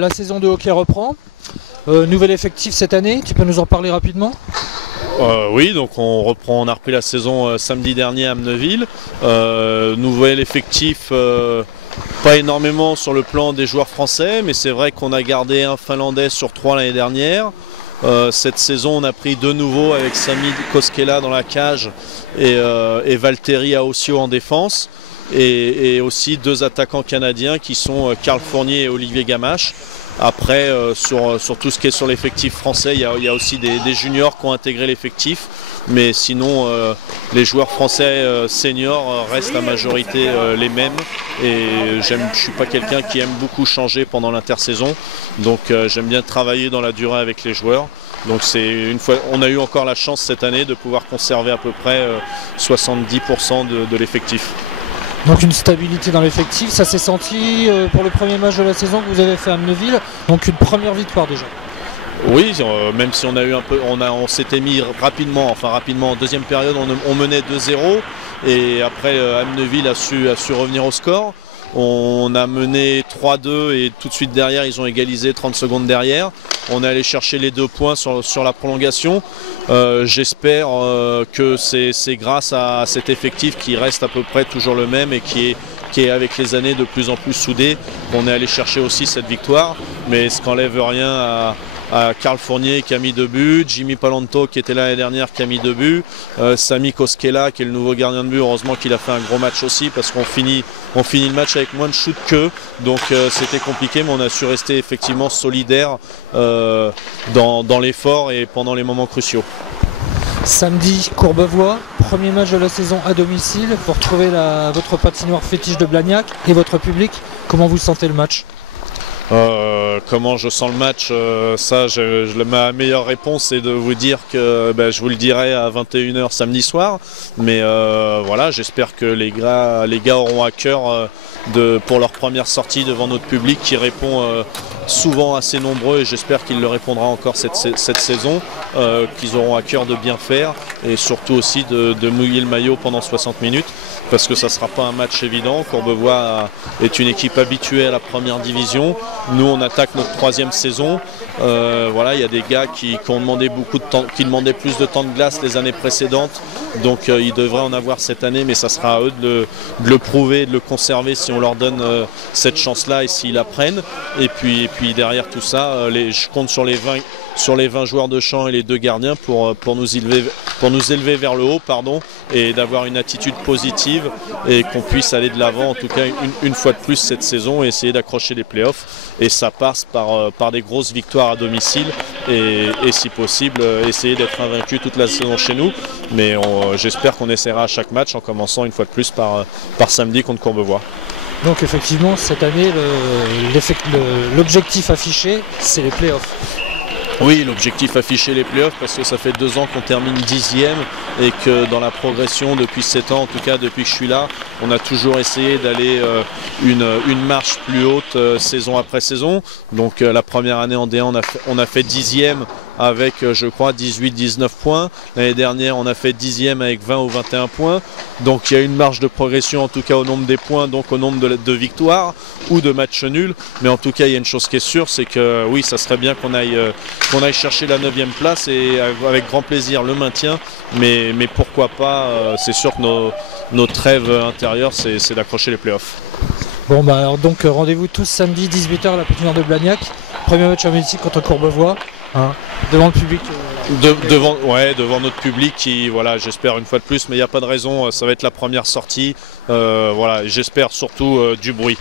La saison de hockey reprend. Nouvel effectif cette année, tu peux nous en parler rapidement? Oui, donc on a repris la saison samedi dernier à Amneville. Nouvel effectif, pas énormément sur le plan des joueurs français, mais c'est vrai qu'on a gardé un Finlandais sur 3 l'année dernière. Cette saison, on a pris 2 nouveaux avec Sami Koskela dans la cage et Valtteri Aosio en défense. Et aussi 2 attaquants canadiens qui sont Carl Fournier et Olivier Gamache. Après, sur tout ce qui est sur l'effectif français, il y a aussi des juniors qui ont intégré l'effectif. Mais sinon, les joueurs français seniors restent à majorité les mêmes. Et je ne suis pas quelqu'un qui aime beaucoup changer pendant l'intersaison. Donc j'aime bien travailler dans la durée avec les joueurs. Donc on a eu encore la chance cette année de pouvoir conserver à peu près 70% de l'effectif. Donc une stabilité dans l'effectif, ça s'est senti pour le premier match de la saison que vous avez fait à Amneville, donc une première victoire déjà. Oui, même si on a eu un peu, on s'était mis rapidement, en deuxième période, on menait 2-0 et après Amneville a su revenir au score. On a mené 3-2 et tout de suite derrière ils ont égalisé 30 secondes derrière. On est allé chercher les 2 points sur la prolongation. J'espère que c'est grâce à cet effectif qui reste à peu près toujours le même et qui est avec les années de plus en plus soudé qu'on est allé chercher aussi cette victoire. Mais ce qu'enlève rien à Carl Fournier qui a mis 2 buts, Jimmy Palanto qui était là l'année dernière qui a mis 2 buts, Sami Koskela qui est le nouveau gardien de but, heureusement qu'il a fait un gros match aussi parce qu'on finit le match avec moins de shoots qu'eux, donc c'était compliqué mais on a su rester effectivement solidaire dans l'effort et pendant les moments cruciaux. Samedi, Courbevoie, premier match de la saison à domicile pour retrouver votre patinoire fétiche de Blagnac et votre public. Comment vous sentez le match? Comment je sens le match, ma meilleure réponse c'est de vous dire que je vous le dirai à 21 h samedi soir, mais voilà, j'espère que les gars auront à cœur pour leur première sortie devant notre public qui répond souvent assez nombreux et j'espère qu'il le répondra encore cette saison, qu'ils auront à cœur de bien faire et surtout aussi de mouiller le maillot pendant 60 minutes parce que ça ne sera pas un match évident. Courbevoie est une équipe habituée à la première division. Nous on attaque notre 3e saison. Voilà, il y a des gars qui ont demandé beaucoup de temps, qui demandaient plus de temps de glace les années précédentes. Donc ils devraient en avoir cette année, mais ça sera à eux de le prouver, de le conserver si on leur donne cette chance-là et s'ils la prennent. Et puis derrière tout ça, je compte sur les 20 joueurs de champ et les 2 gardiens pour nous élever vers le haut, et d'avoir une attitude positive et qu'on puisse aller de l'avant en tout cas une fois de plus cette saison et essayer d'accrocher les playoffs. Et ça passe par des grosses victoires à domicile et si possible essayer d'être invaincu toute la saison chez nous. Mais j'espère qu'on essaiera à chaque match en commençant une fois de plus par samedi contre Courbevoie. Donc effectivement cette année l'objectif affiché c'est les playoffs. Oui, l'objectif affiché les playoffs parce que ça fait 2 ans qu'on termine 10e et que dans la progression depuis 7 ans, en tout cas depuis que je suis là, on a toujours essayé d'aller une marche plus haute saison après saison. Donc la première année en D1 on a fait 10e avec je crois 18-19 points. L'année dernière on a fait 10e avec 20 ou 21 points. Donc il y a une marge de progression en tout cas au nombre des points, donc au nombre de victoires ou de matchs nuls. Mais en tout cas il y a une chose qui est sûre, c'est que oui, ça serait bien qu'on aille chercher la 9e place et avec grand plaisir le maintien. Mais pourquoi pas, c'est sûr que notre rêve intérieur c'est d'accrocher les playoffs. Bon alors donc rendez-vous tous samedi 18 h à la patinoire de Blagnac. Premier match à domicile contre Courbevoie, devant le public. Devant notre public qui, voilà, j'espère une fois de plus, mais il n'y a pas de raison, ça va être la première sortie. Voilà, j'espère surtout du bruit.